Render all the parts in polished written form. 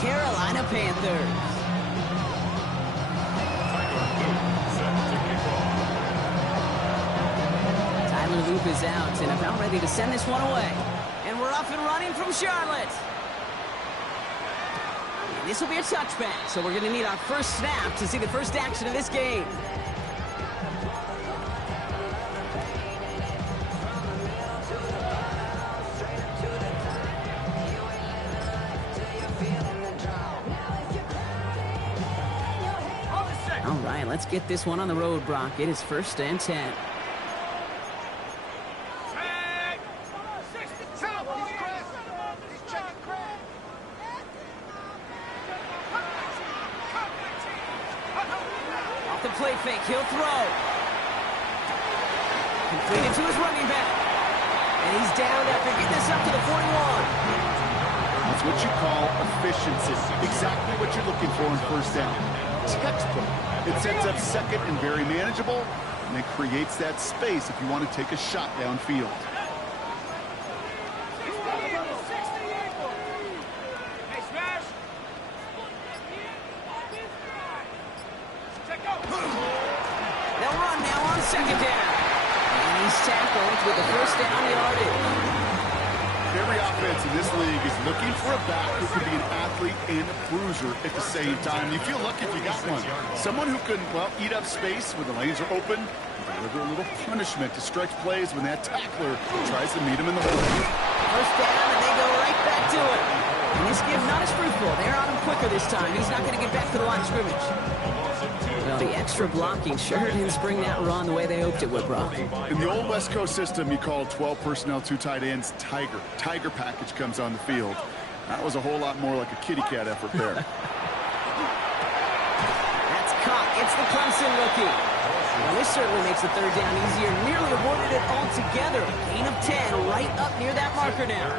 Carolina Panthers. Tyler Loop is out and about ready to send this one away. And we're off and running from Charlotte. And this will be a touchback, so we're going to need our first snap to see the first action of this game. All right, let's get this one on the road, Brock. It is 1st and 10. Off the play fake, he'll throw. Completed to his running back. And he's down after getting this up to the 41. That's what you call efficiency. Exactly what you're looking for in 1st down. Textbook. It sets up 2nd and very manageable, and it creates that space if you want to take a shot downfield. They'll run now on 2nd down. And he's tackled with the 1st down yardage. Every offense in this league is looking for a back who can be an athlete and a bruiser at the same time. You feel lucky if you got one. Someone who can, well, eat up space when the lanes are open, and deliver a little punishment to stretch plays when that tackler tries to meet him in the hole. 1st down, and they go right back to it. And this give not as fruitful. They're on him quicker this time. He's not going to get back to the line of scrimmage. Well, the extra blocking sure didn't spring that run the way they hoped it would, Brock. In the old West Coast system, you called 12 personnel, 2 tight ends, Tiger. Tiger package comes on the field. That was a whole lot more like a kitty cat effort there. That's caught. It's the Clemson rookie. Well, this certainly makes the 3rd down easier. Nearly avoided it altogether. Gain of 10 right up near that marker now.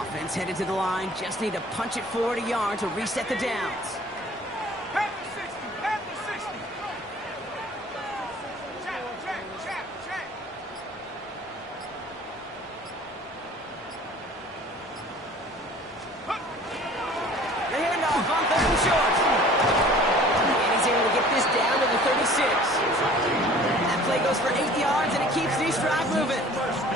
Offense headed to the line. Just need to punch it forward a yard to reset the downs. That play goes for 8 yards, and it keeps this drive moving.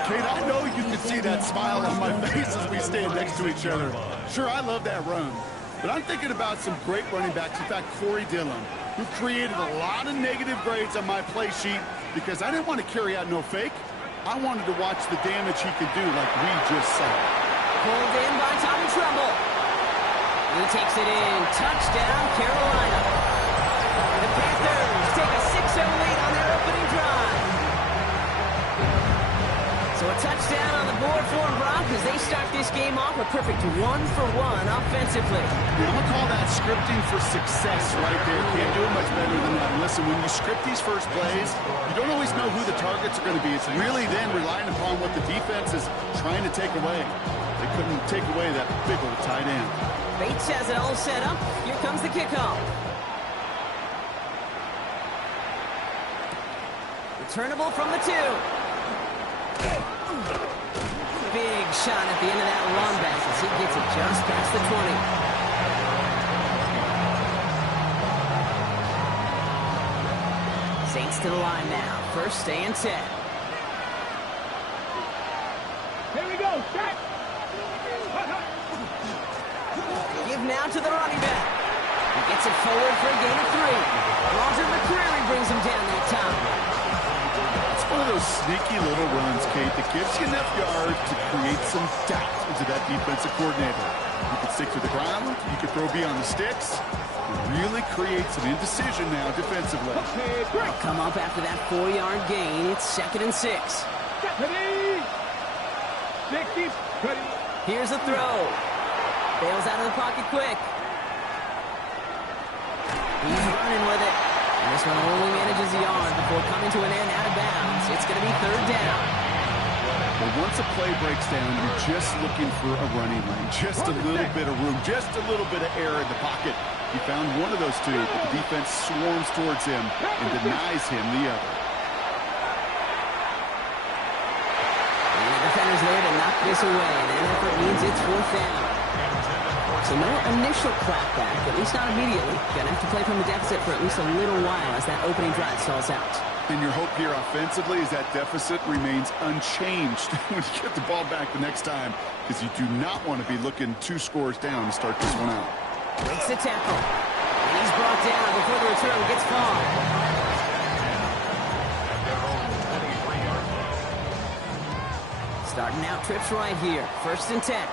Kate, I know you can see that smile on my face as we stand next to each other. Sure, I love that run. But I'm thinking about some great running backs. In fact, RIddell, who created a lot of negative grades on my play sheet because I didn't want to carry out no fake. I wanted to watch the damage he could do like we just saw. Pulled in by Tommy Tremble. He takes it in. Touchdown, Carolina. The Panthers take a 6-0 lead on their opening drive. So a touchdown on the board for them, Brock, as they start this game off a perfect 1-for-1 offensively. I'm going to call that scripting for success right there. Can't do it much better than that. And listen, when you script these first plays, you don't always know who the targets are going to be. It's really then relying upon what the defense is trying to take away. They couldn't take away that big old tight end. Bates has it all set up. Here comes the kickoff. Returnable from the 2. Big shot at the end of that run back as he gets it just past the 20. Saints to the line now. 1st and 10. Here we go. Check. Give now to the running back. He gets it forward for a gain of 3. Roger McCreary brings him down that time. It's one of those sneaky little runs, Kate, that gives you enough yards to create some doubt into that defensive coordinator. You can stick to the ground, you can throw beyond the sticks, and really create some indecision now defensively. They'll come up after that 4-yard gain. It's 2nd and 6. Here's a throw. Bails out of the pocket quick. He's running with it. And this one only manages a yard before coming to an end out of bounds. It's going to be 3rd down. Well, once a play breaks down, you're just looking for a running lane. Just a little bit of room. Just a little bit of air in the pocket. He found one of those 2, but the defense swarms towards him and denies him the other. And the defender's there to knock this away. That effort means it's 4th down. So no initial clapback, at least not immediately. Gonna have to play from the deficit for at least a little while as that opening drive stalls out. And your hope here offensively is that deficit remains unchanged when you get the ball back the next time, because you do not want to be looking 2 scores down to start this one out. Breaks the tackle. And he's brought down before the return gets far. Starting out trips right here. 1st and 10.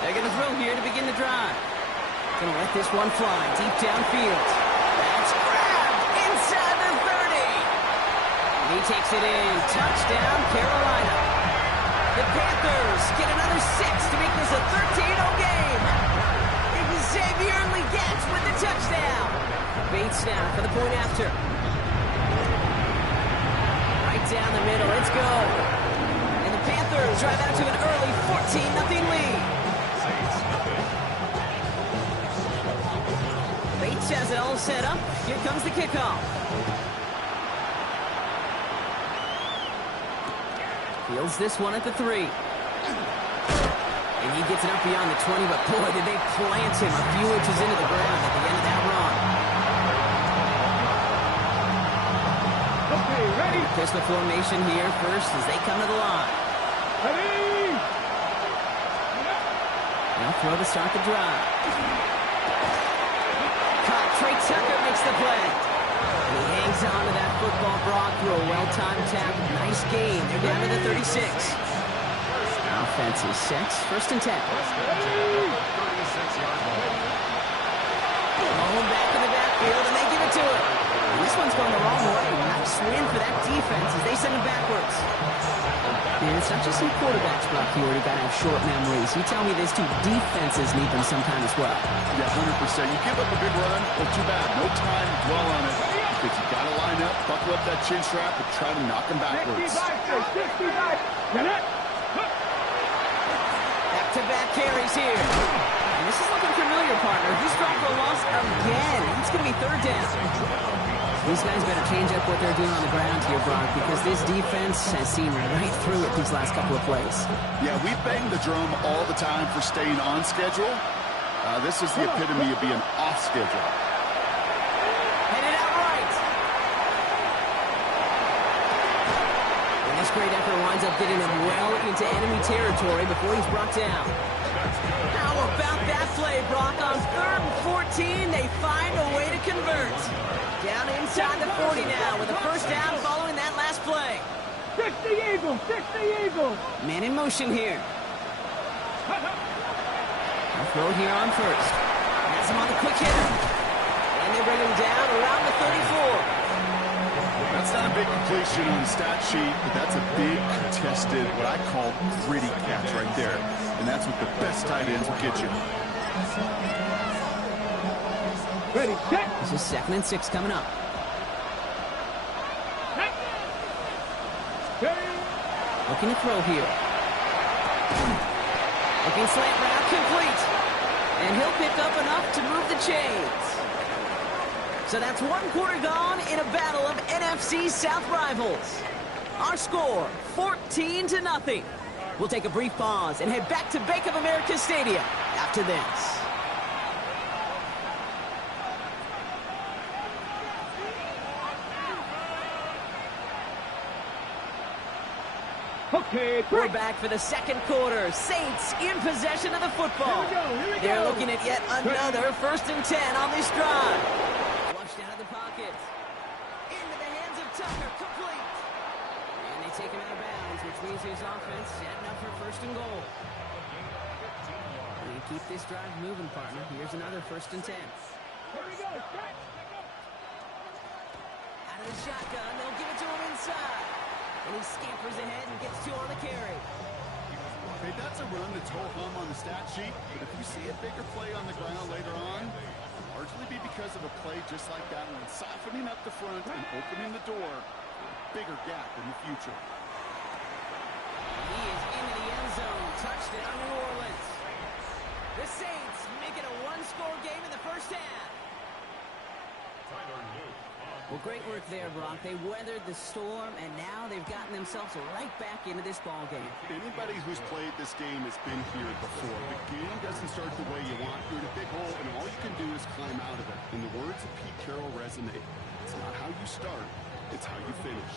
They're going to throw here to begin the drive. Going to let this one fly deep downfield. That's grabbed inside the 30. He takes it in. Touchdown, Carolina. The Panthers get another 6 to make this a 13-0 game. Xavier Legette with the touchdown. Bates now for the point after. Right down the middle. Let's go. And the Panthers drive out to an early 14-0 lead. Bates has it all set up. Here comes the kickoff. Fields this one at the 3. And he gets it up beyond the 20, but boy, did they plant him a few inches into the ground at the end of that run. Okay, ready? Pistol formation here first as they come to the line. Ready? Now throw to start the drive. Caught. Trey Tucker makes the play. And he hangs on to that football, Brock, through a well-timed tackle. Nice game. They're down to the 36. Offense is set. 1st and 10. Home back in the backfield, and they give it to him. And this one's going the wrong way. Nice win for that defense as they send him backwards. And it's not just some quarterbacks, Brock, you already got to have short memories. You tell me these 2 defenses need them sometime as well. Yeah, 100%. You give up a big run, well, too bad. No time to dwell on it, because you got to line up, buckle up that chin strap, and try to knock them backwards. 65. Get it? Back-to-back carries here. And this is looking familiar, partner. He's dropped for a loss again. It's going to be 3rd down. These guys better change up what they're doing on the ground here, Brock, because this defense has seen right through it these last couple of plays. Yeah, we bang the drum all the time for staying on schedule. This is the epitome of being off schedule. Headed out right. And this great effort winds up getting him well into enemy territory before he's brought down. How about that play, Brock? On 3rd and 14, they find a way to convert. Down inside the 40 now with a 1st down following that last play. 60 Eagles, 60 Eagles. Man in motion here. I'll throw here on 1st. Has him on the quick hitter. And they bring him down around the 34. That's not a big completion on the stat sheet, but that's a big contested, what I call gritty catch right there. And that's what the best tight ends will get you. Ready, set. This is 2nd and 6 coming up. Looking to throw here. Looking slant route complete. And he'll pick up enough to move the chains. So that's 1 quarter gone in a battle of NFC South rivals. Our score, 14-0. We'll take a brief pause and head back to Bank of America Stadium after this. Okay, We're back for the 2nd quarter. Saints in possession of the football. Here we go. They're looking at yet another 1st and 10 on this drive. Flushed out of the pocket. Into the hands of Tucker. Complete. And they take him out of bounds, which means his offense setting up for 1st and goal. We keep this drive moving, partner. Here's another 1st and 10. Here we go. Out of the shotgun. They'll give it to him inside. And he scampers ahead and gets 2 on the carry. Hey, that's a run that's ho-hum on the stat sheet. But if you see a bigger play on the ground later on, it'll largely be because of a play just like that one, softening up the front and opening the door for a bigger gap in the future. He is into the end zone. Touchdown, New Orleans. The Saints make it a 1-score game in the 1st half. Tyler New on Well, great work there, Brock. They weathered the storm, and now they've gotten themselves right back into this ball game. Anybody who's played this game has been here before. The game doesn't start the way you want. You're in a big hole, and all you can do is climb out of it. And the words of Pete Carroll resonate. It's not how you start, it's how you finish.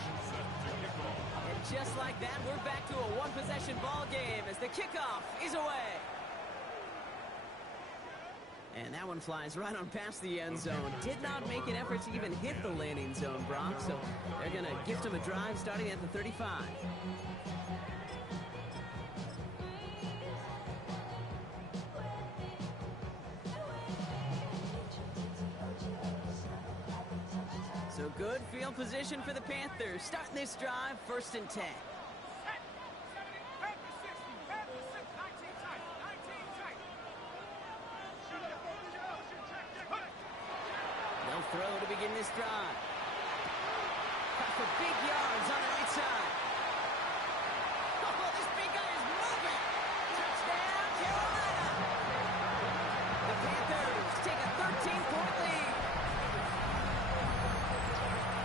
And just like that, we're back to a one-possession ball game as the kickoff is away. And that one flies right on past the end zone. Did not make an effort to even hit the landing zone, Brock. So they're going to gift him a drive starting at the 35. So good field position for the Panthers. Starting this drive, 1st and 10. Throw to begin this drive. Cut for big yards on the right side. Oh, this big guy is moving. Touchdown, Carolina. The Panthers take a 13-point lead.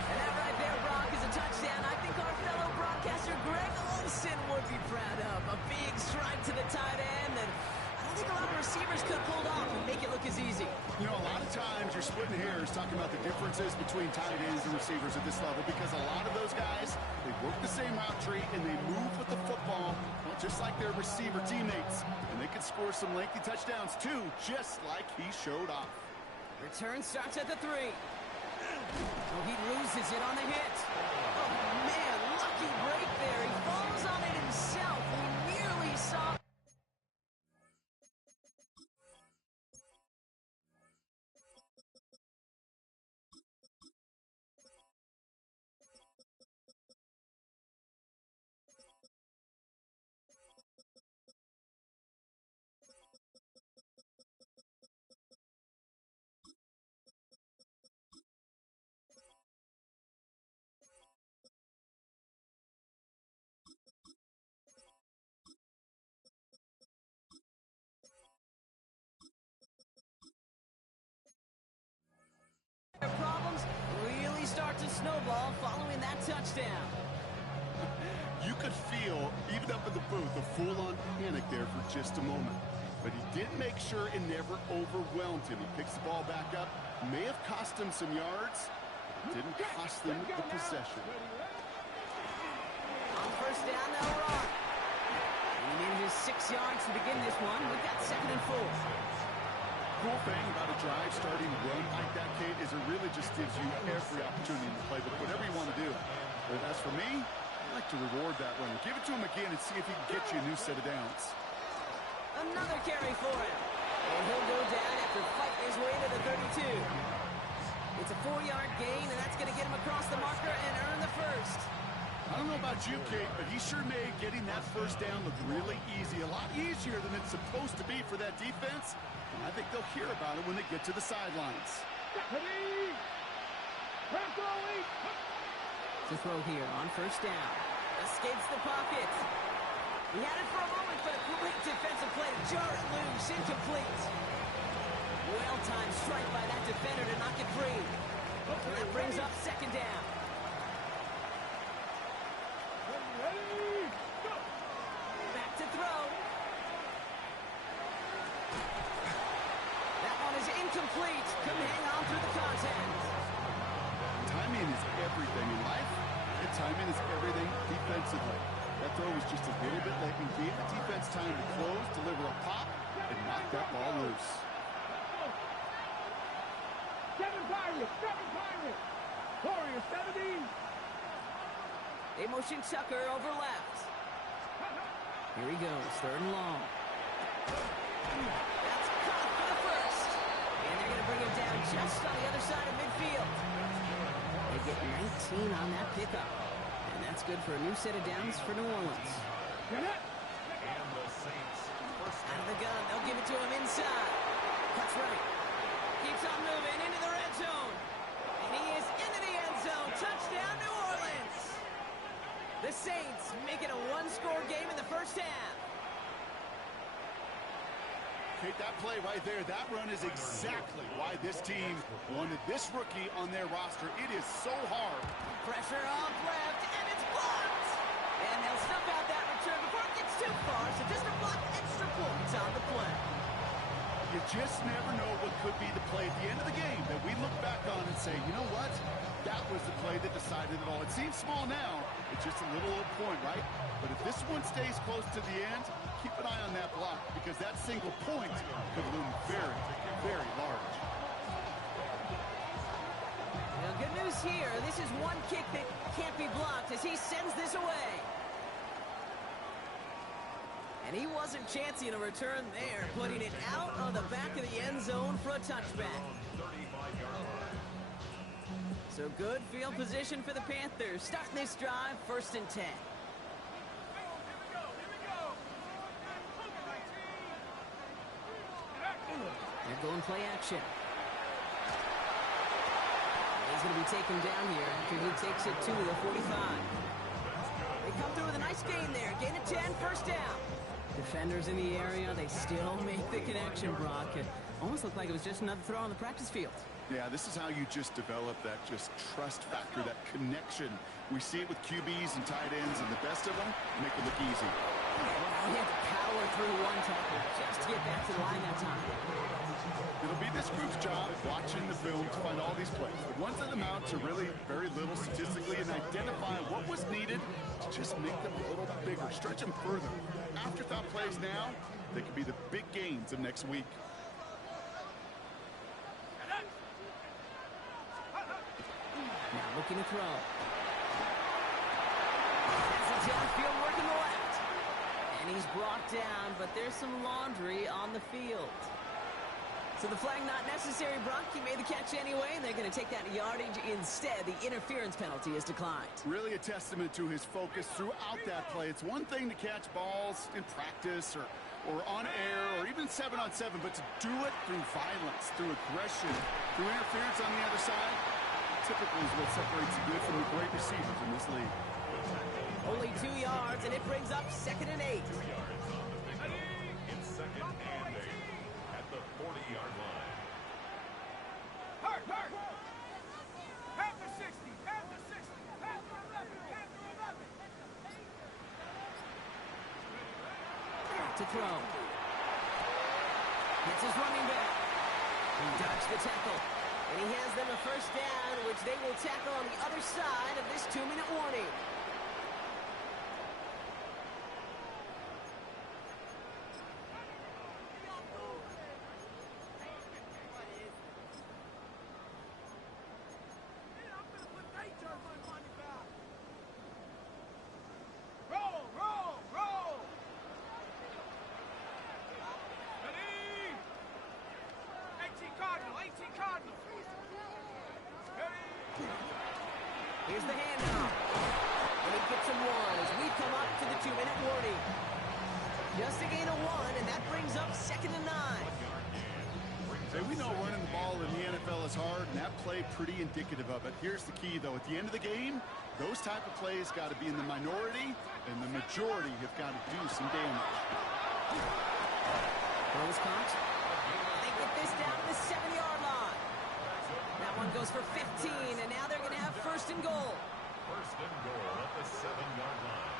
And that right there, Brock, is a touchdown I think our fellow broadcaster Greg Olsen would be proud of. A big strike to the tight end that I think a lot of receivers could have pulled off and make it look as easy. You know, a lot of times you're splitting hairs talking about the differences between tight ends and receivers at this level because a lot of those guys, they work the same route tree and they move with the football, well, just like their receiver teammates. And they can score some lengthy touchdowns too, just like he showed off. Return starts at the 3. Oh, he loses it on the hit. Oh, man, lucky break there. He falls on it himself. We nearly saw... Problems really start to snowball following that touchdown. You could feel, even up in the booth, a full-on panic there for just a moment. But he did make sure it never overwhelmed him. He picks the ball back up. May have cost him some yards. But it didn't cost them the possession. On 1st down, they'll run. He needed his 6 yards to begin this one. We've got 2nd and 4. Cool thing about a drive starting run like that, Kate, is it really just gives you every opportunity in the playbook, whatever you want to do. But as for me, I like to reward that runner. Give it to him again and see if he can get you a new set of downs. Another carry for him. And he'll go down after fighting his way to the 32. It's a 4-yard gain, and that's going to get him across the marker and earn the 1st. I don't know about you, Kate, but he sure made getting that 1st down look really easy. A lot easier than it's supposed to be for that defense. I think they'll hear about it when they get to the sidelines. To throw here on 1st down. Escapes the pocket. He had it for a moment, but a great defensive play to jar it loose. Incomplete. Well-timed strike by that defender to knock it free. And that brings up 2nd down. Back to throw. Incomplete. Couldn't hang on through the contact. Timing is everything in life, and timing is everything defensively. That throw was just a little bit late and gave the defense time to close, deliver a pop, and knock that ball loose. 7 Pirates! 7 Pirates! Warriors 70! They motion Tucker over left. Here he goes, 3rd and long. That's caught for the 1st. And they're going to bring him down just on the other side of midfield. They get 19 on that pickup. And that's good for a new set of downs for New Orleans. Out of the gun, they'll give it to him inside. Cuts right. Keeps on moving into the red zone. And he is into the end zone. Touchdown, New Orleans. The Saints make it a 1-score game in the 1st half. Kate, that that play right there. That run is exactly why this team wanted this rookie on their roster. It is so hard. Pressure off left, and it's blocked. And they'll snuff out that return before it gets too far, so just a block extra points on the play. You just never know what could be the play at the end of the game that we look back on and say, you know what? That was the play that decided it all. It seems small now. It's just a little point, right? But if this one stays close to the end, keep an eye on that block because that single point could loom very, very large. Now, good news here. This is one kick that can't be blocked as he sends this away. And he wasn't chancing a return there, putting it out on the back of the end zone for a touchback. So good field position for the Panthers. Starting this drive, 1st and 10. They're going play action. He's going to be taken down here after he takes it to the 45. They come through with a nice gain there. Gain of 10, 1st down. Defenders in the area, they still make the connection, Brock. It almost looked like it was just another throw on the practice field. Yeah, this is how you just develop that just trust factor, that connection. We see it with QBs and tight ends, and the best of them make it look easy. Well, he had to power through one tackle just to get back to the line that time. It'll be this group's job watching the film to find all these plays. The ones that amount to really very little statistically and identify what was needed to just make them a little bigger, stretch them further. Afterthought plays now, they could be the big gains of next week. Now looking to throw. Has it downfield working the left. And he's brought down, but there's some laundry on the field. So the flag not necessary, Brock. He made the catch anyway, and they're going to take that yardage instead. The interference penalty is declined. Really a testament to his focus throughout that play. It's one thing to catch balls in practice or on air or even 7-on-7, but to do it through violence, through aggression, through interference on the other side, typically is what separates the good from the great receivers in this league. Only 2 yards, and it brings up 2nd and 8. It's 2nd and 8 at the 40-yard line. Hurt! Panther 60! Panther 60! Panther 11! Panther 11! To throw. Gets his running back. He dodged the tackle. And he has them a 1st down, which they will tackle on the other side of this 2-minute warning. Roll! Ready! 18 Cardinal! Ready! Here's the handoff. And he gets him 1 as we come up to the 2-minute warning. Just a gain of 1, and that brings up 2nd and 9. Hey, we know running the ball in the NFL is hard, and that play pretty indicative of it. Here's the key, though. At the end of the game, those type of plays got to be in the minority, and the majority have got to do some damage. Throws caught. They get this down to the 7-yard line. That one goes for 15, and now they're going to have 1st and goal. 1st and goal at the 7-yard line.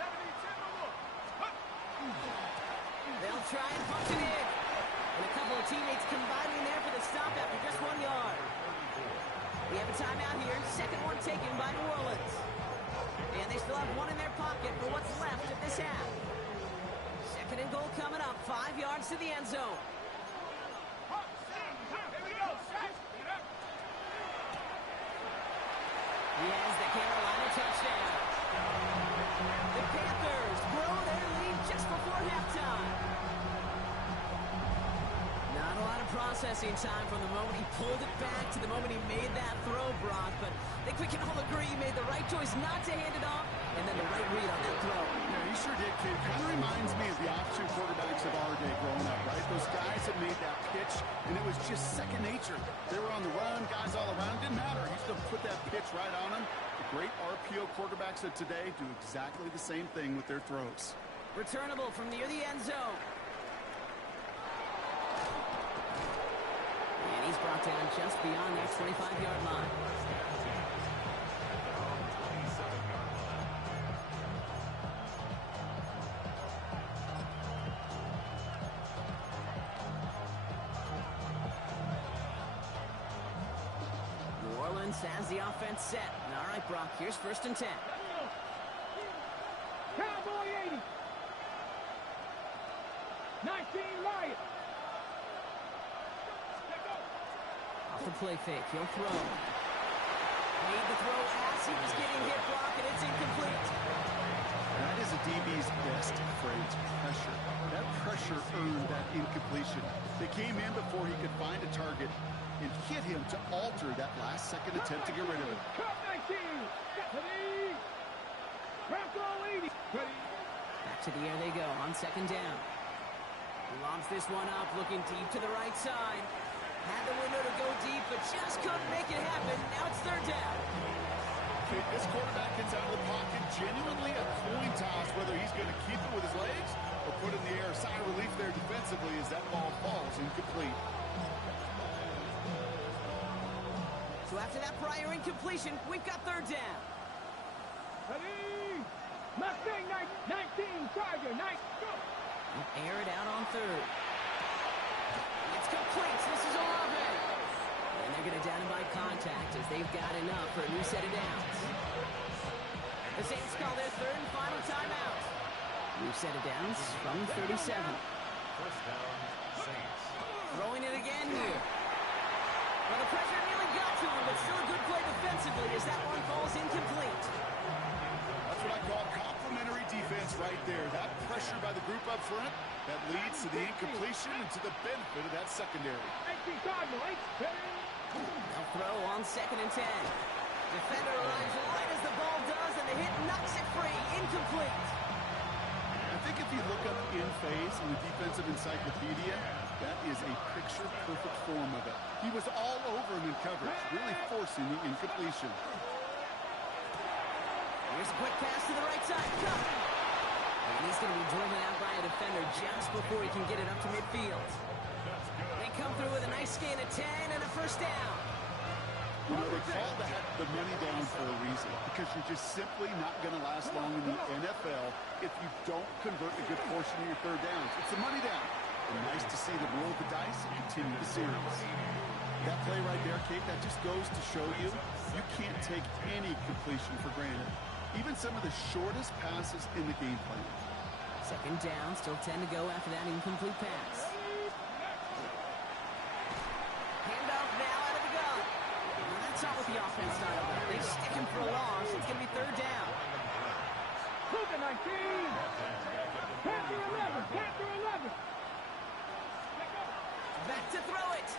72 to look! They'll try and punch it in. And a couple of teammates combining there for the stop after just 1 yard. We have a timeout here. 2nd one taken by New Orleans. And they still have 1 in their pocket for what's left of this half. 2nd and goal coming up. 5 yards to the end zone. Here we go! He has the Carolina touchdown. The Panthers grow their lead just before halftime. Not a lot of processing time from the moment he pulled it back to the moment he made that throw, Brock. But I think we can all agree he made the right choice not to hand it off, and then the right read on that throw. Yeah, he sure did, kid. Kind of reminds me of the option quarterbacks of our day growing up, right? Those guys that made that pitch, and it was just second nature. They were on the run, guys all around. Didn't matter. He used to put that pitch right on them. The great RPO quarterbacks of today do exactly the same thing with their throws. Returnable from near the end zone. down just beyond that 25-yard line. New Orleans has the offense set. All right, Brock, here's 1st and 10. Cowboy 80. 19 Lions. Off the play fake, he'll throw. Made the throw as he was getting hit, Brock, and it's incomplete. That is a DB's best phrase, pressure. That pressure earned that incompletion. They came in before he could find a target and hit him to alter that last-second attempt to get rid of it. Cut 19. Ready. Bronco 80. Ready. Back to the air they go on 2nd down. He lobs this one up, looking deep to the right side. Had the window to go deep, but just couldn't make it happen. Now it's 3rd down. Okay, this quarterback gets out of the pocket, genuinely a coin toss, whether he's going to keep it with his legs or put it in the air. Sigh of relief there defensively as that ball falls incomplete. So after that prior incompletion, we've got 3rd down. Ready. Mustang 19. Tiger 9. Go. Air it out on 3rd. It's complete. This is Olave. And they're going to down him by contact as they've got enough for a new set of downs. The Saints call their 3rd and final timeout. New set of downs from 37. First down, Saints. Throwing it again here. Well, the pressure nearly got to him, but still a good play defensively as that one falls incomplete. That's what I call complimentary defense right there. That pressure by the group up front, that leads to the incompletion and to the benefit of that secondary. 18 Cardinal. 8. Ready. They'll throw on 2nd and 10. Defender arrives right as the ball does, and the hit knocks it free. Incomplete. I think if you look up in phase in the defensive encyclopedia, that is a picture-perfect form of it. He was all over him in coverage, really forcing the incompletion. Here's a quick pass to the right side. Cut. And he's going to be driven out by a defender just before he can get it up to midfield. They come through with a nice gain of 10 and a 1st down. You know, they call that the money down for a reason, because you're just simply not going to last long in the NFL if you don't convert a good portion of your 3rd downs. It's the money down. And nice to see them roll the dice and continue the series. That play right there, Kate, that just goes to show you can't take any completion for granted. Even some of the shortest passes in the game plan. 2nd down, still 10 to go after that incomplete pass. Handoff now out of the gun. Well, that's not what the offense started with. They stick him for a loss. It's going to be 3rd down. Cougar 19. Panther 11. Panther 11. Back to throw it.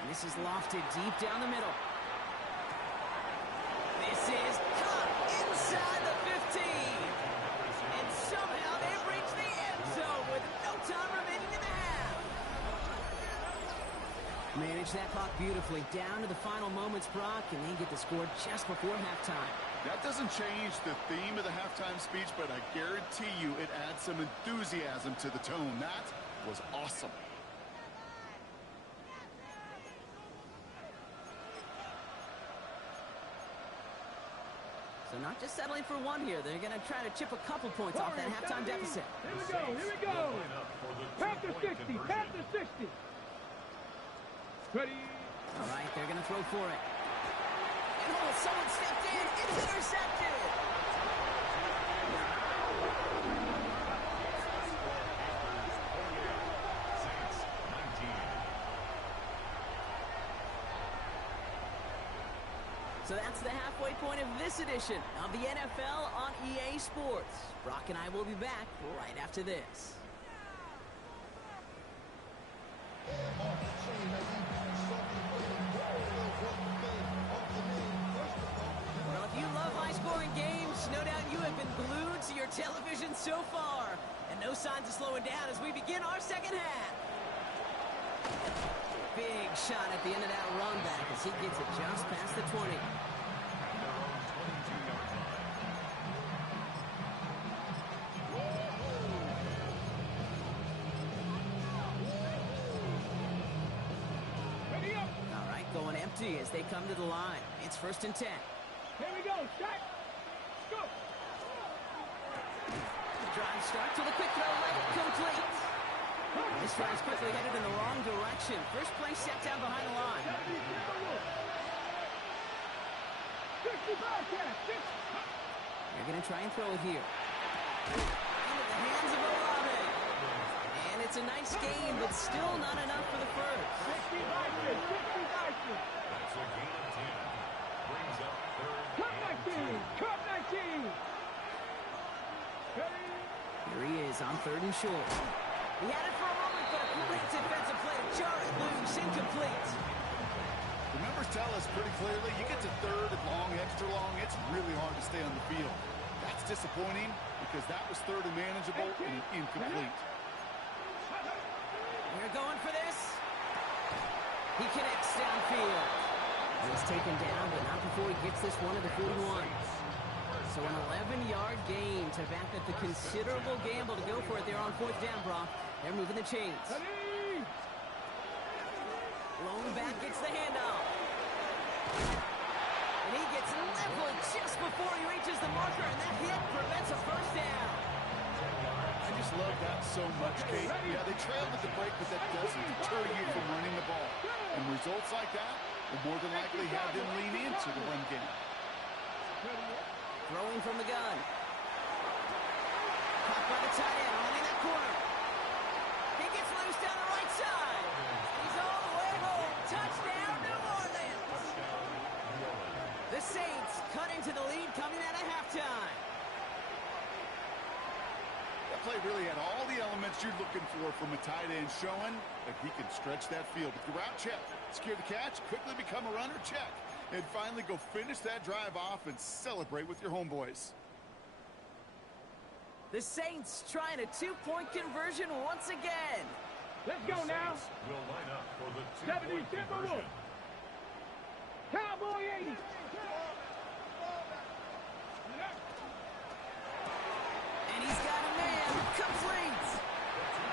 And this is lofted deep down the middle. This is caught inside the 15. And somehow they've reached the end zone with no time remaining in the half. Manage that clock beautifully down to the final moments, Brock, and they get the score just before halftime. That doesn't change the theme of the halftime speech, but I guarantee you it adds some enthusiasm to the tone. That was awesome. So not just settling for one here. They're going to try to chip a couple points off that halftime deficit. Here we go. Here we go. Panther 60. Panther 60. Ready. All right, they're going to throw for it. And oh, someone stepped in. It's intercepted. Saints 19. So that's the halfway point of this edition of the NFL on EA Sports. Brock and I will be back right after this. Well, if you love high-scoring games, no doubt you have been glued to your television so far. And no signs of slowing down as we begin our second half. Big shot at the end of that run back as he gets it just past the 20. Ready up. All empty as they come to the line. It's 1st and 10. Here we go. Set. Go. Drive start to the quick throw left, complete. This try is quickly headed in the wrong direction. First play set down behind the line. 65 catch. They're going to try and throw it here. Into the hands of Olave. And it's a nice gain, but still not enough for the first. 65 catch. That's a gain of 10. Brings up 3rd Cut and 19. Cut 19. Ready? Here he is on 3rd and short. He had it for a moment, but a great defensive play to jar it loose, incomplete. The numbers tell us pretty clearly, you get to 3rd and long, extra long, it's really hard to stay on the field. That's disappointing because that was 3rd and manageable and incomplete. We're going for this. He connects downfield. He's taken down, but not before he gets this one to the 41. So an 11-yard gain to back up the considerable gamble to go for it there on 4th down, Brock. They're moving the chains. Ready? Lone back gets the handoff. And he gets leveled just before he reaches the marker, and that hit prevents a 1st down. I just love that so much, Kate. Yeah, they trailed at the break, but that doesn't deter you from running the ball. And results like that will more than likely have them lean into the run game. Throwing from the gun. Caught by the tight end, running that corner. He gets loose down the right side. He's all the way home. Touchdown, New Orleans. The Saints cut into the lead coming out of halftime. That play really had all the elements you're looking for from a tight end, showing that he can stretch that field. With the route check, secure the catch, quickly become a runner, check. And finally go finish that drive off and celebrate with your homeboys. The Saints trying a 2-point conversion once again. Let's go now. will line up for the 70 2-point Timberwolves. conversion. Cowboy 80. And he's got a man. Complete.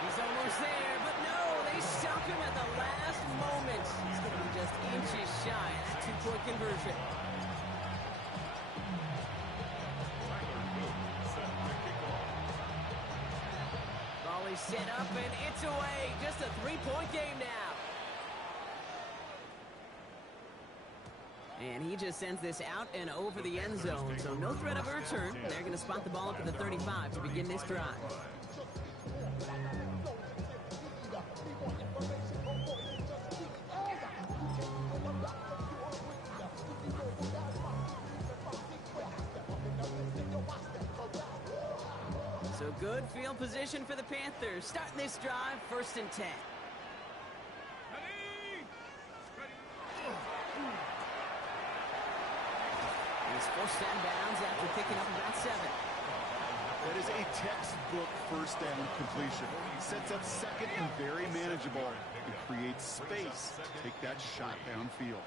He's almost there, but no, they stop him at the last moment. He's going to be just inches shy of that 2-point conversion. Tyler Boone set to kick off. Ball is set up, and it's away. Just a 3-point game now. And he just sends this out and over the end zone, so no threat of a return. They're going to spot the ball up at the 35 to begin this drive. So good field position for the Panthers. Starting this drive, 1st and 10. He's forced down bounds after picking up about 7. That is a textbook 1st down completion. Sets up 2nd and very manageable and creates space to take that shot downfield.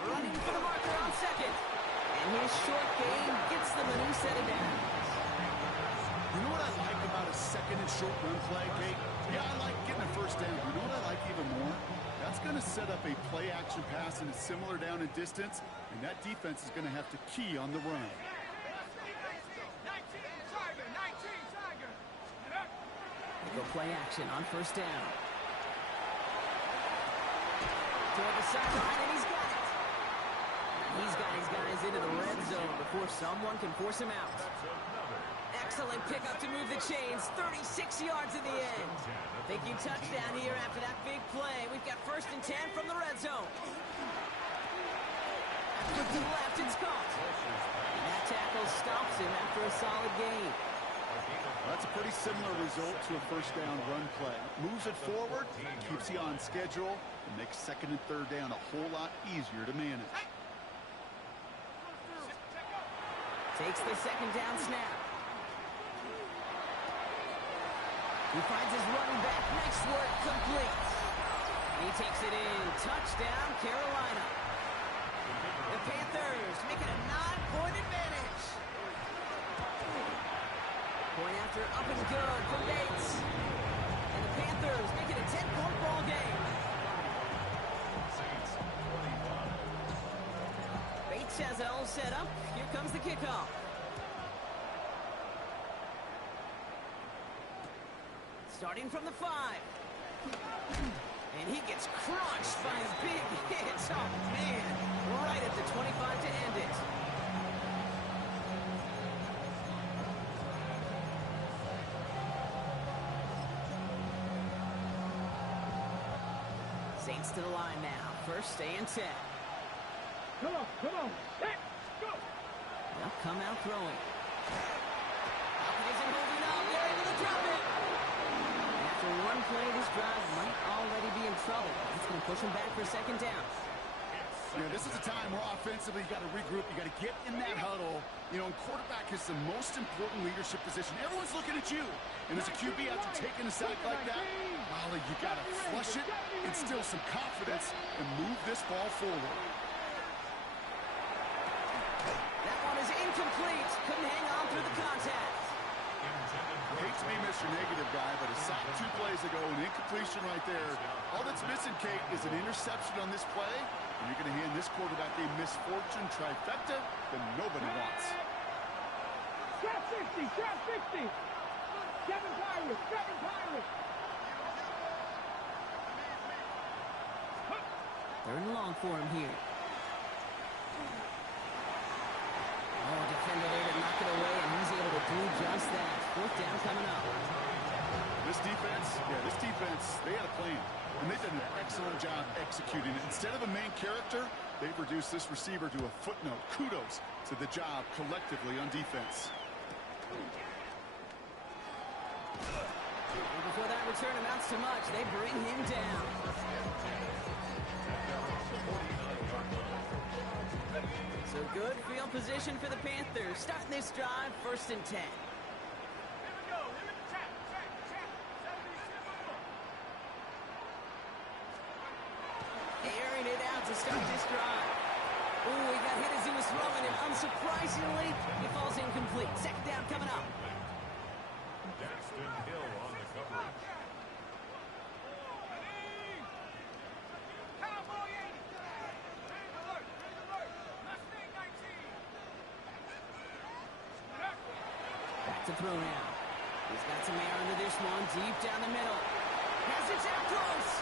Running for the marker on 2nd. And his short game gets them a new set of downs. You know what I like about a 2nd and short run play, Kate? Yeah, I like getting a 1st down. You know what I like even more? That's going to set up a play-action pass in a similar down and distance, and that defense is going to have to key on the run. 19 Tiger. They go play action on 1st down. Toward the sideline, and he's got it. He's got his guys into the red zone before someone can force him out. Excellent pickup to move the chains. 36 yards in the end. Thinking touchdown here after that big play. We've got 1st and 10 from the red zone. Look to the left, it's caught. And that tackle stops him after a solid gain. That's a pretty similar result to a 1st down run play. Moves it forward, keeps you on schedule, and makes 2nd and 3rd down a whole lot easier to manage. Takes the 2nd down snap. He finds his running back. Nice work, complete. He takes it in. Touchdown, Carolina. The Panthers making a 9-point advantage. Point after up and good for Bates. And the Panthers has it all set up. Here comes the kickoff. Starting from the 5. And he gets crushed by a big hit. Oh, man. Right at the 25 to end it. Saints to the line now. First and 10. Come on, let's go! They'll come out throwing. Falcon isn't holding up. They're able to drop it. After one play, this drive might already be in trouble. It's going to push him back for a second down. Yeah, this is a time where offensively you got to regroup. You got to get in that huddle. You know, quarterback is the most important leadership position. Everyone's looking at you. And as a QB, after taking a sack like that, well, you got to flush it, instill some confidence, and move this ball forward. That one is incomplete. Couldn't hang on through the contact. Hate to be Mr. Negative guy, but a sack 2 plays ago, an incompletion right there. All that's missing, Kate, is an interception on this play, and you're going to hand this quarterback a misfortune trifecta that nobody wants. Trap 60, trap 60! 7 Pirates, 7 Pirates! Third and long for him here. Oh, defender there to knock it away, and he's able to do just that. 4th down coming up. This defense, they had a plan, and they've done an excellent job executing it. Instead of a main character, they've reduced this receiver to a footnote. Kudos to the job collectively on defense. Before that return amounts to much, they bring him down. So good field position for the Panthers. Starting this drive, 1st and 10. Airing it out to start this drive. Ooh, he got hit as he was throwing, and unsurprisingly, he falls incomplete. 2nd down coming up. Daxton Hill on the coverage. Back to throw now. He's got some air under this one, deep down the middle. Has it down close.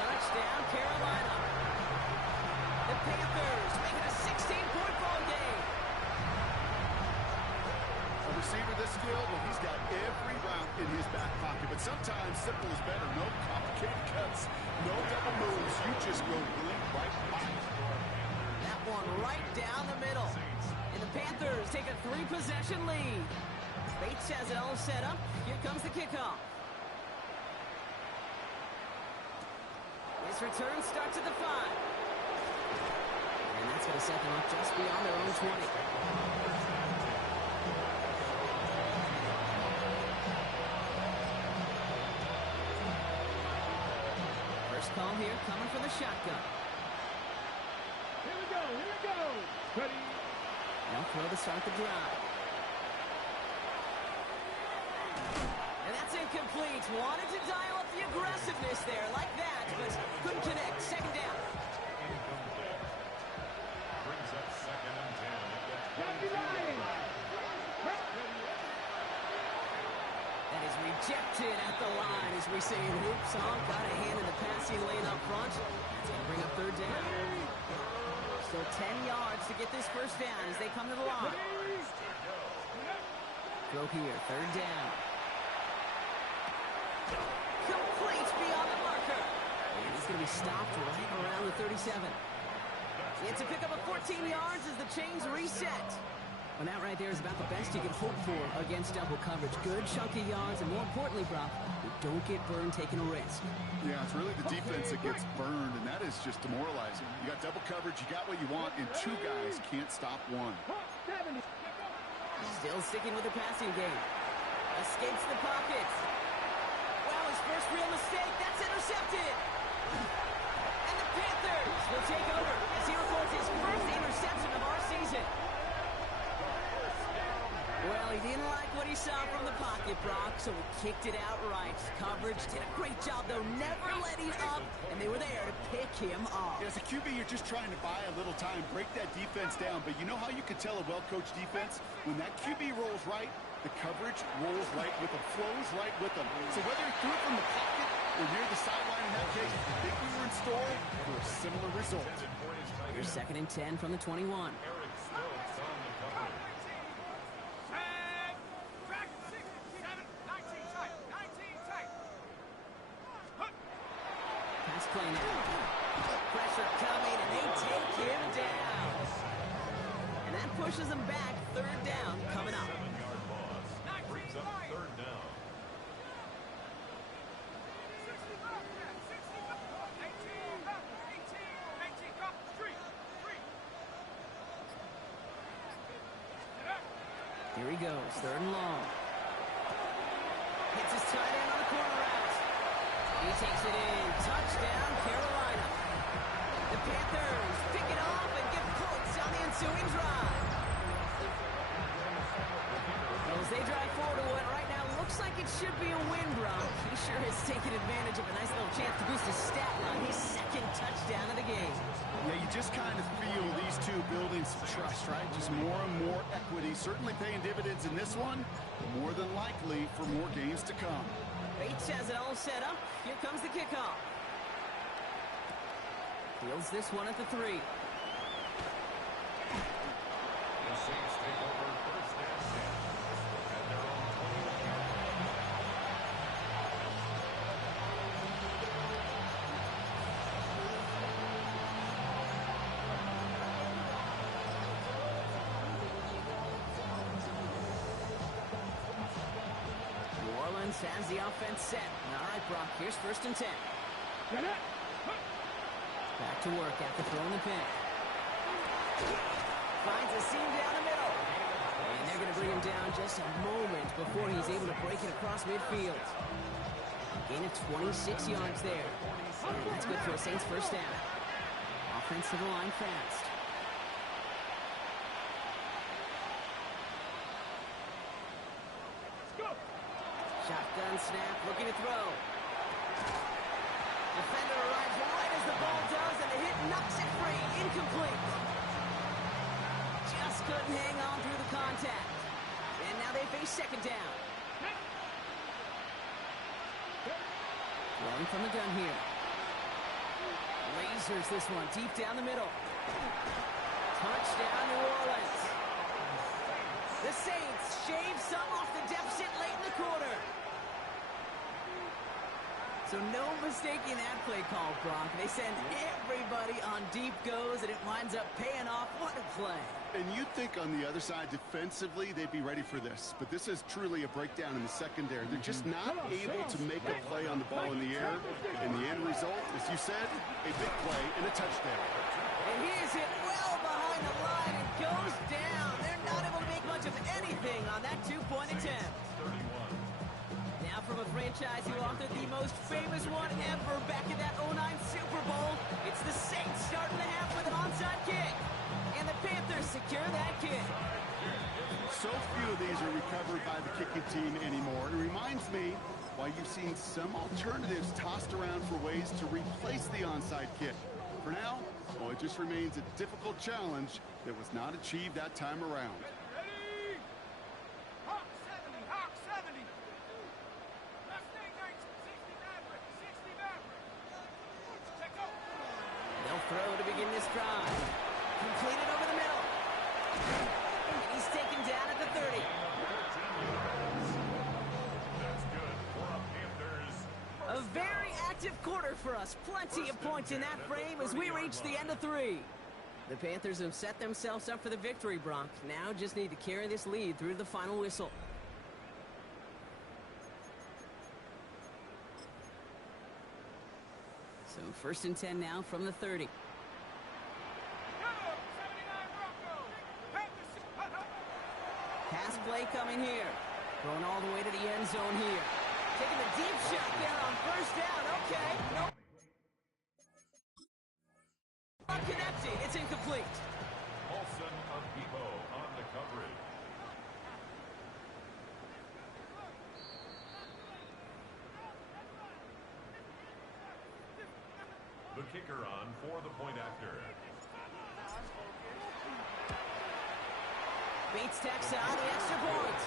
Touchdown, Carolina. The Panthers make it a 16-point ball game. A receiver this skilled, well, he's got every route in his back pocket, but sometimes simple is better. No complicated cuts, no double moves. You just go right by it. That one right down the middle. And the Panthers take a 3-possession lead. Bates has it all set up. Here comes the kickoff. This return starts at the 5. And that's going to set them up just beyond their own 20. First call here coming from the shotgun. Here we go, here we go! Ready? No throw to start the drive. And that's incomplete. Wanted to dial up the aggressiveness there like that, but couldn't connect. 2nd down. Incomplete. Brings up 2nd and 10. Happy line! That is rejected at the line as we say in hoop song. Got a hand in the passing lane up front. That's going to bring up 3rd down. Still 10 yards to get this 1st down as they come to the line. Throw here, 3rd down. Complete beyond the marker. And he's going to be stopped right around the 37. It's a pick up of 14 yards as the chains reset. And that right there is about the best you can hope for against double coverage. Good chunky yards, and more importantly, Brock, you don't get burned taking a risk. Yeah, it's really the defense that gets burned, and that is just demoralizing. You got double coverage, you got what you want, and 2 guys can't stop one. Still sticking with the passing game. Escapes the pocket. Wow, his first real mistake. That's intercepted. And the Panthers will take over as he records his first interception of our season. Well, he didn't like what he saw from the pocket, Brock, so he kicked it outright. Coverage did a great job, though, never letting up, and they were there to pick him off. As a QB, you're just trying to buy a little time, break that defense down, but you know how you can tell a well-coached defense? When that QB rolls right, the coverage rolls right with them, flows right with them. So whether he threw it from the pocket or near the sideline in that case, I think we were in store for a similar result. Here's 2nd and 10 from the 21. Eric Stokes on the coverage. Pass play now. Pressure coming, and they take him down. And that pushes them back. 3rd down coming up. 7-yard loss. Brings up 3rd down. Here he goes, 3rd and long. Hits his tight end on the corner route. He takes it in. Touchdown, Carolina. The Panthers pick it off and get points on the ensuing drive. Well, as they drive forward to what right now looks like it should be a win, Brock. He sure has taken advantage of a nice little chance to boost his stat line. His 2nd touchdown of the game. Yeah, you just kind of feel these two building some trust, right? Just more and more equity. Certainly paying dividends in this one, more than likely for more games to come. Bates has it all set up. Here comes the kickoff. Fields this one at the 3. The Saints take over 1st and 10 at their own 21-yard line. New Orleans has the offense set. All right, Brock, here's 1st and 10. Back to work after throwing the pick. Finds a seam down the middle. And they're going to bring him down just a moment before he's able to break it across midfield. Gain of 26 yards there. And that's good for a Saints 1st down. Offense to the line fast. Shotgun snap, looking to throw. Defender arrives right as the ball does, and the hit knocks it free. Incomplete. Just couldn't hang on through the contact. And now they face 2nd down. Throwing from the gun here. Lasers this one deep down the middle. Touchdown, New Orleans. The Saints shave some off the deficit late in the quarter. So no mistaking that play call, Brock. They send everybody on deep goes, and it winds up paying off. What a play. And you'd think on the other side, defensively, they'd be ready for this. But this is truly a breakdown in the secondary. They're just not able to make a play on the ball in the air. And the end result, as you said, a big play and a touchdown. And he is hit well behind the line and goes down. They're not able to make much of anything on that 2-point attempt. 31. Now from a franchise who authored the most famous one ever back in that 09 Super Bowl, it's the Saints starting the half with an onside kick. And the Panthers secure that kick. So few of these are recovered by the kicking team anymore. It reminds me why you've seen some alternatives tossed around for ways to replace the onside kick. For now, well, it just remains a difficult challenge that was not achieved that time around. Ready? Hawk 70, Hawk 70. Mustang 60 Maverick, 60 Maverick. Check out. They'll throw to begin this drive. Completed over the middle. And he's taken down at the 30. That's good for a Panthers. A very active quarter for us. Plenty of points in that frame as we reach the end of 3. The Panthers have set themselves up for the victory, Brock. Now just need to carry this lead through the final whistle. So 1st and 10 now from the 30. Go, 79 Bronco. Pass play coming here. Going all the way to the end zone here. Taking the deep shot there on 1st down. Okay. Nope. Not connecting. It's incomplete. Paulson of Depot on the coverage. the kicker on for the point after. Bates tacks on the extra point.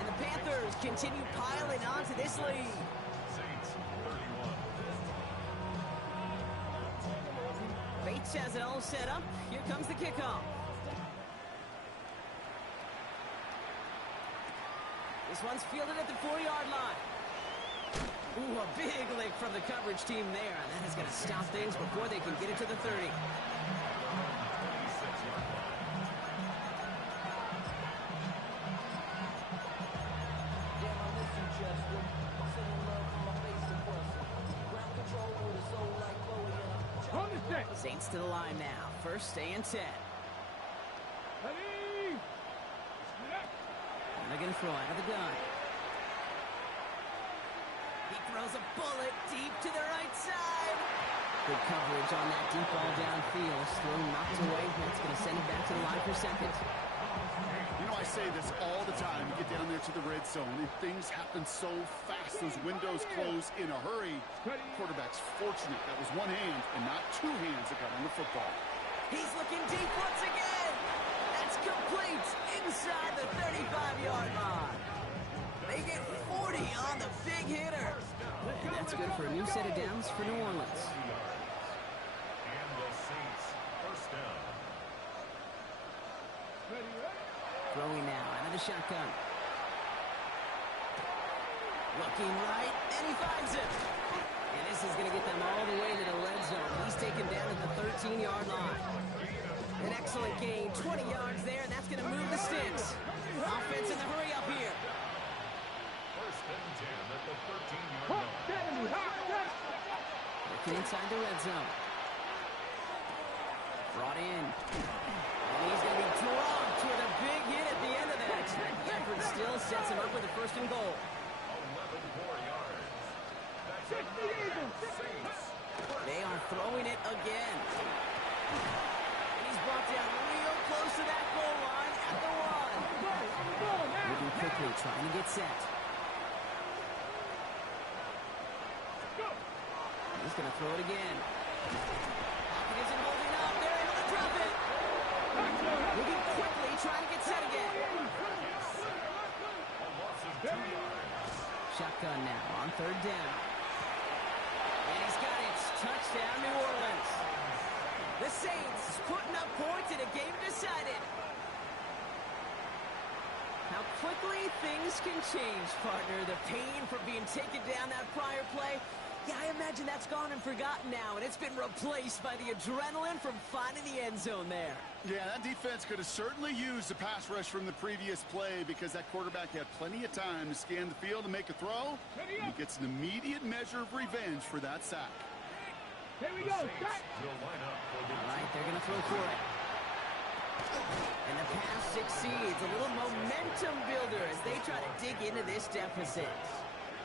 And the Panthers continue piling on to this lead. Saints 31. Bates has it all set up. Here comes the kickoff. This one's fielded at the 4-yard line. Ooh, a big lick from the coverage team there. And that is going to stop things before they can get it to the 30. Saints to the line now. First and 10. Ready? And they're going to throw out of the gun. He throws a bullet deep to the right side. Good coverage on that deep ball downfield. Throw knocked away. That's going to send it back to the line for second. You know, I say this all the time. You get down there to the red zone, and things happen so fast. Those windows close in a hurry. Quarterback's fortunate that was one hand and not two hands that got on the football. He's looking deep once again. That's complete inside the 35-yard line. They get 40 on the big hitter. And that's good for a new set of downs for New Orleans. And the Saints first down. Throwing now out of the shotgun. Looking right, and he finds it. And this is going to get them all the way to the red zone. He's taken down at the 13-yard line. An excellent gain, 20 yards there, and that's going to move the sticks. Offense in the hurry up here. First and 10 at the 13-yard line. Looking inside the red zone. Brought in. And he's going to be dropped with a big hit at the end of that. The effort still sets him up with a first and goal. 11 more yards. That's a Saints. They are throwing it again. And he's brought down real close to that goal line at the 1. Moving quickly, trying to get set. He's going to throw it again. Pocket isn't holding up. They're able to drop it. Moving quickly, trying to get set again. A loss of 2 yards. Shotgun now on third down. And he's got it. Touchdown, New Orleans. The Saints putting up points in a game decided. How quickly things can change, partner. The pain from being taken down that prior play. Yeah, I imagine that's gone and forgotten now, and it's been replaced by the adrenaline from finding the end zone there. Yeah, that defense could have certainly used the pass rush from the previous play because that quarterback had plenty of time to scan the field and make a throw. And he gets an immediate measure of revenge for that sack. Here we The go. Saints will line up for the All right, they're going to throw for it. And the pass succeeds. A little momentum builder as they try to dig into this deficit.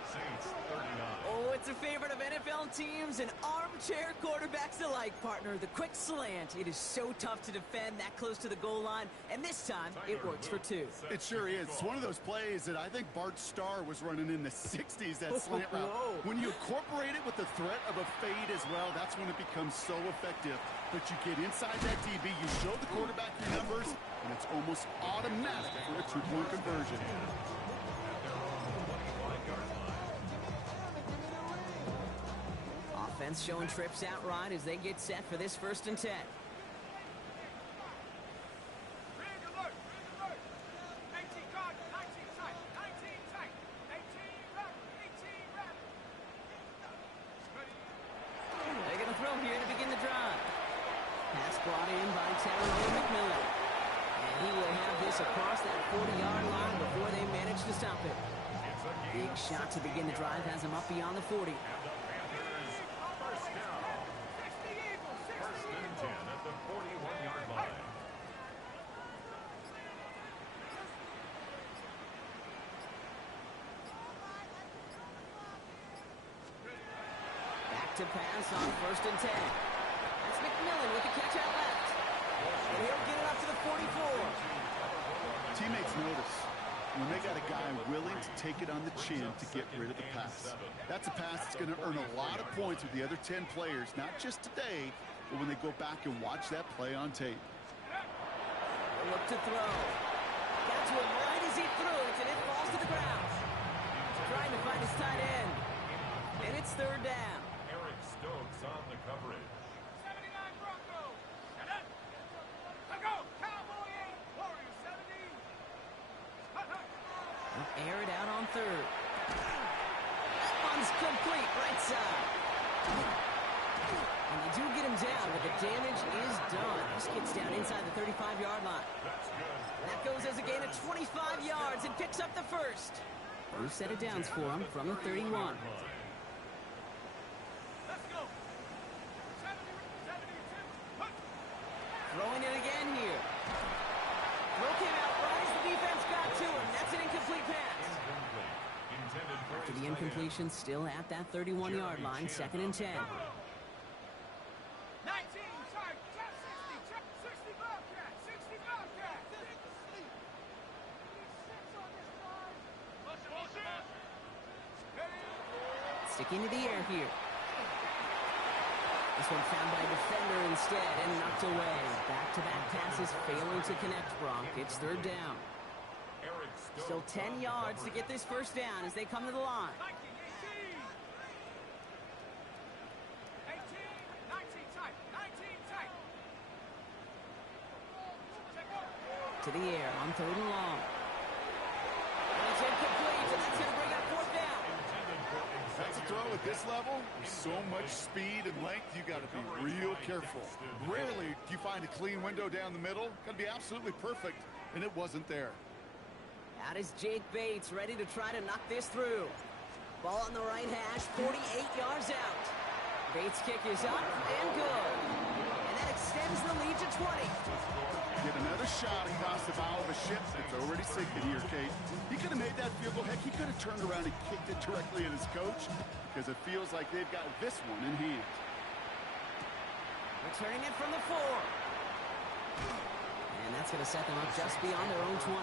Saints 39. Oh, it's a favorite of NFL teams and armchair quarterbacks alike, partner. The quick slant. It is so tough to defend that close to the goal line, and this time it works for 2. It sure is. It's one of those plays that I think Bart Starr was running in the 60s, that slant route. Whoa. When you incorporate it with the threat of a fade as well, that's when it becomes so effective. But you get inside that DB, you show the quarterback your numbers, and it's almost automatic for a 2-point conversion. Offense showing trips out right as they get set for this first and 10. They're going to throw here to begin the drive. Pass brought in by Terry McMillan. And he will have this across that 40-yard line before they manage to stop it. Big shot to begin the drive has him up beyond the 40. First and 10 at the 41-yard line. Back to pass on first and 10. That's McMillan with the catch out left. And he'll get it up to the 44. Teammates notice. when they got a guy willing to take it on the chin to get rid of the pass. That's a pass that's going to earn a lot of points with the other 10 players, not just today, but when they go back and watch that play on tape. Look to throw. Got to him right as he threw it, and it falls to the ground. Trying to find his tight end. And it's third down. Eric Stokes on the coverage. 79 Broncos. Let's go. Cowboy 8, Warriors 70. They'll air it out on third. That one's complete, right side. And they do get him down, but the damage is done. This gets down inside the 35-yard line. That goes as a gain of 25 yards and picks up the first. New set of downs for him from the 31. Let's go. 72. Throwing it again here. Throw came out right as the defense got to him. That's an incomplete pass. After the incompletion, still at that 31-yard line, 2nd and 10. 19, sorry, 60 Bobcat, 60 Bobcat. Sticking to the air here. This one found by a defender instead and knocked away. Back-to-back passes failing to connect, Bronk. It's third down. Still 10 yards to get this first down as they come to the line. 19 tight, 19 tight. To the air on third and long. And it's incomplete, and that's going to bring up fourth down. That's a throw at this level. With so much speed and length, you got to be real careful. Rarely do you find a clean window down the middle. Got to be absolutely perfect, and it wasn't there. Out is Jake Bates, ready to try to knock this through. Ball on the right hash, 48 yards out. Bates' kick is up and good. And that extends the lead to 20. Get another shot across the bow of a ship that's already sinking here, Kate. He could have made that field goal. Heck, he could have turned around and kicked it directly at his coach because it feels like they've got this one in hand. Returning it from the 4. And that's going to set them up just beyond their own 20.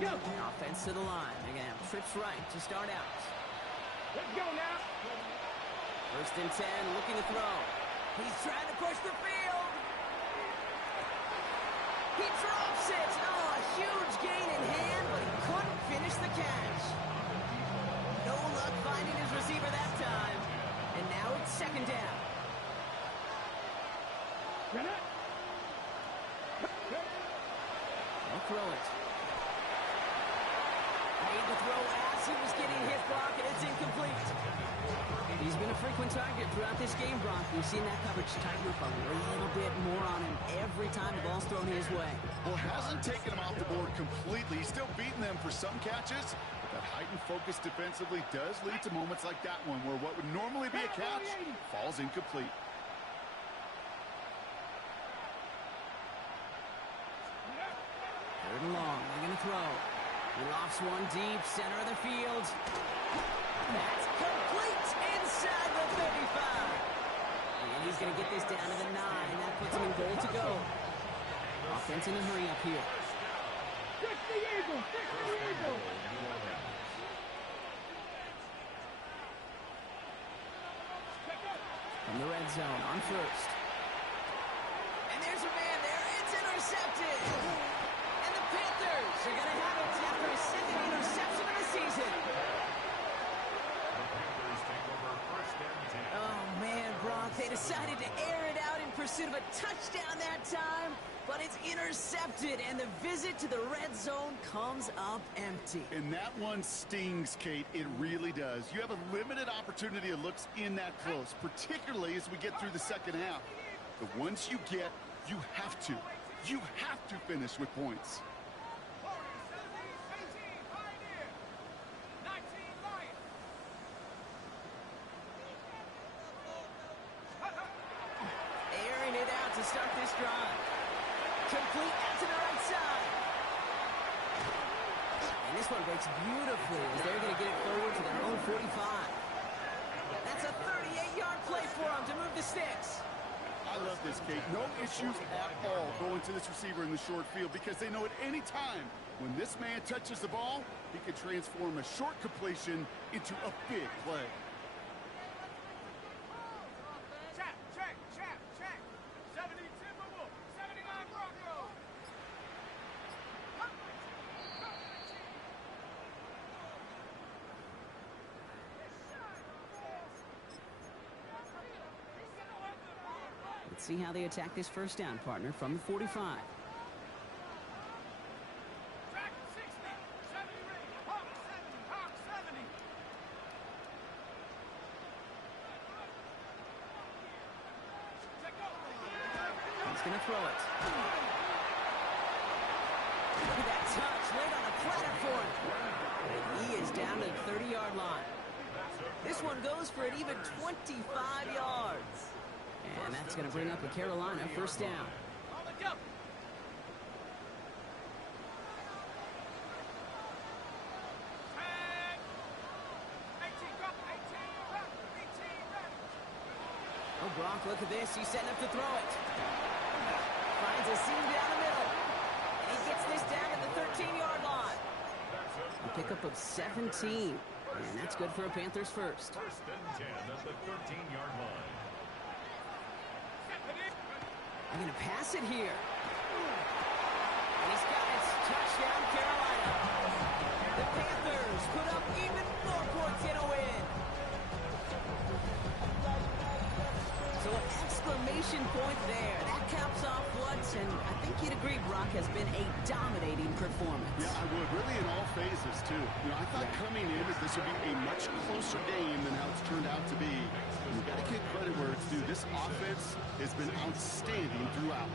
Offense to the line. They're going to have trips right to start out. Let's go now. 1st and 10, looking to throw. He's trying to push the field. He drops it. Oh, a huge gain in hand, but he couldn't finish the catch. No luck finding his receiver that time. And now it's 2nd down. They'll throw it. Made the throw as he was getting hit, Brock, and it's incomplete. He's been a frequent target throughout this game, Brock. We've seen that coverage tighten up a little bit more on him every time the ball's thrown his way. Well, hasn't taken him off the board completely. He's still beating them for some catches. But that heightened focus defensively does lead to moments like that one where what would normally be a catch falls incomplete. Third and long. They're going to throw. He lofts one deep, center of the field. That's complete inside the 35. And he's going to get this down to the 9. That puts him in goal to go. Offense in a hurry up here. 60 Eagles, 60 Eagles. From the red zone on 1st. And there's a man there. It's intercepted. And the Panthers are going to have it after a 2nd interception of the season. Oh, man, Brock, they decided to air it out in pursuit of a touchdown that time, but it's intercepted, and the visit to the red zone comes up empty. And that one stings, Kate. It really does. You have a limited opportunity of looks in that close, particularly as we get through the 2nd half. But once you get, you have to finish with points. Airing it out to start this drive. Complete out to the right side. And this one breaks beautifully as they're going to get it forward to their own 45. That's It's a 38-yard play for him to move the sticks. I love this, Kate. No issues at all going to this receiver in the short field because they know at any time when this man touches the ball, he can transform a short completion into a big play. Check, check, check, check. 70 Timberwolves, 79 Broncos. Let's see how they attack this first down, partner, from the 45. Track 60, 70 ready. Hawk 70, Hawk 70. Check go. He's going to throw it. Look at that touch, laid on a platter for him. And he is down to the 30-yard line. This one goes for an even 25 yards. And that's going to bring up a Carolina first down. On the go. Tag. 18, go. 18, ready. 18, ready. Oh, Brock, look at this. He's setting up to throw it. Finds a seam down the middle. And he gets this down at the 13-yard line. A pickup of 17. And that's good for a Panthers first. First and 10 at the 13-yard line. I'm going to pass it here. And he's got it. Touchdown, Carolina. The Panthers put up even more points in a win. So an exclamation point there. That caps off what, and I think you'd agree, Brock, has been a dominating performance. Yeah, I would. Really in all phases, too. You know, I thought coming in that this would be a much closer game than how it's turned out to be. You've got to give credit where it's due. This offense has been outstanding throughout.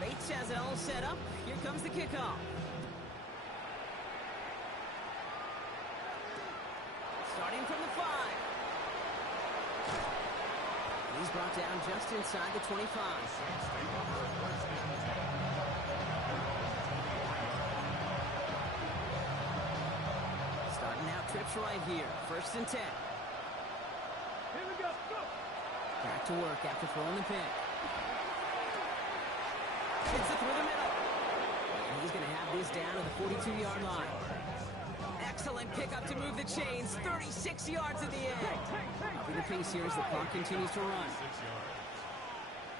Bates has it all set up. Here comes the kickoff. Starting from the 5. He's brought down just inside the 25. Starting out trips right here. First and 10. Here we go. Go. Back to work after throwing the pick. Hits it through the middle. And he's going to have this down to the 42-yard line. Excellent pickup to move the chains. 36 yards at the end. Upping the pace here as the clock continues to run. 6 yards.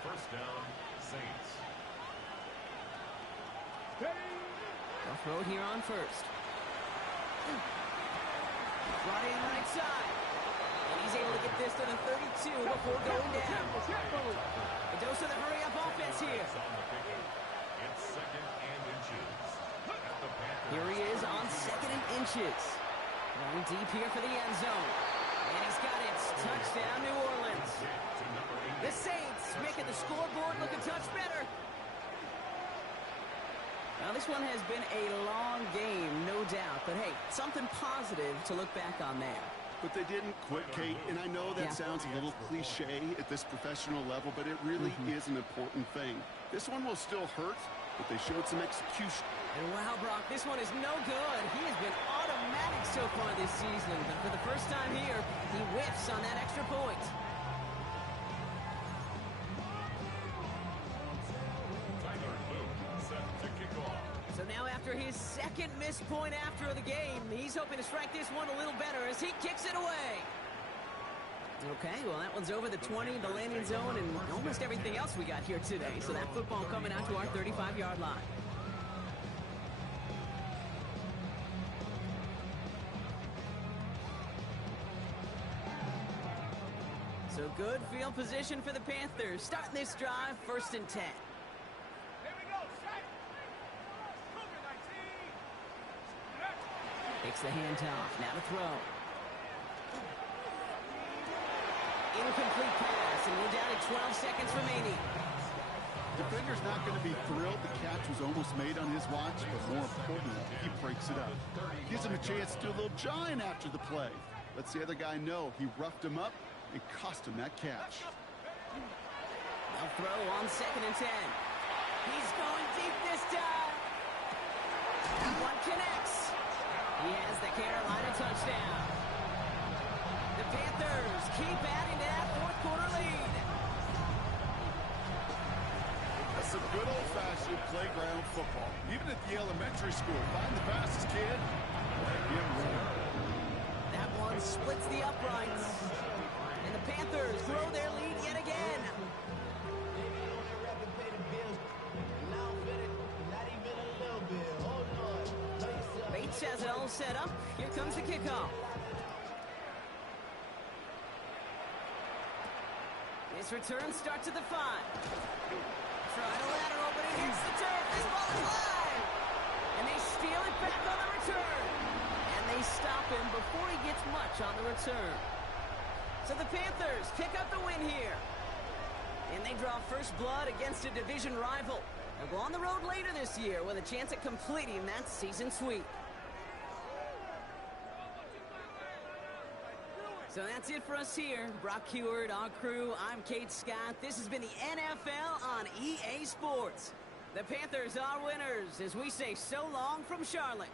First down, Saints. They'll throw it here on first. Brought in right side. And he's able to get this to the 32 before going down. A dose of the hurry-up offense here. On the pickup. It's second and inches. At the Panthers. Here he is on second and inches. Going deep here for the end zone. And he's got it. Touchdown, New Orleans. To number 8. The Saints making the scoreboard look a touch better. Now, this one has been a long game, no doubt. But, hey, something positive to look back on there. But they didn't quit, Kate, and I know that sounds a little cliche at this professional level, but it really is an important thing. This one will still hurt, but they showed some execution. And wow, Brock, this one is no good. He has been automatic so far this season, but for the first time here, he whiffs on that extra point. Set to kick off. So now after his second missed point after the game, he's hoping to strike this one a little better as he kicks it away. Okay, well, that one's over the 20, the landing zone, and almost everything else we got here today. So that football coming out to our 35-yard line. So good field position for the Panthers. Starting this drive, first and 10. Here we go. Shot. Cougar 19. Takes the handoff. Now to throw. Incomplete pass, and we're down to 12 seconds remaining. Defender's not going to be thrilled the catch was almost made on his watch, but more importantly, he breaks it up. Gives him a chance to do a little jawing after the play. Lets the other guy know he roughed him up and cost him that catch. They'll throw on second and 10. He's going deep this time. That one connects. He has the Carolina touchdown. The Panthers keep adding to that fourth quarter lead. That's some good old-fashioned playground football. Even at the elementary school, find the fastest kid, let him run. That one splits the uprights. And the Panthers grow their lead yet again. Bates has it all set up. Here comes the kickoff. This return starts at the 5. Try to lateral, but it hits the turf. This ball is live. And they steal it back on the return. And they stop him before he gets much on the return. So the Panthers pick up the win here. And they draw first blood against a division rival. They'll go on the road later this year with a chance at completing that season sweep. So that's it for us here. Brock Heward, our crew, I'm Kate Scott. This has been the NFL on EA Sports. The Panthers are winners as we say so long from Charlotte.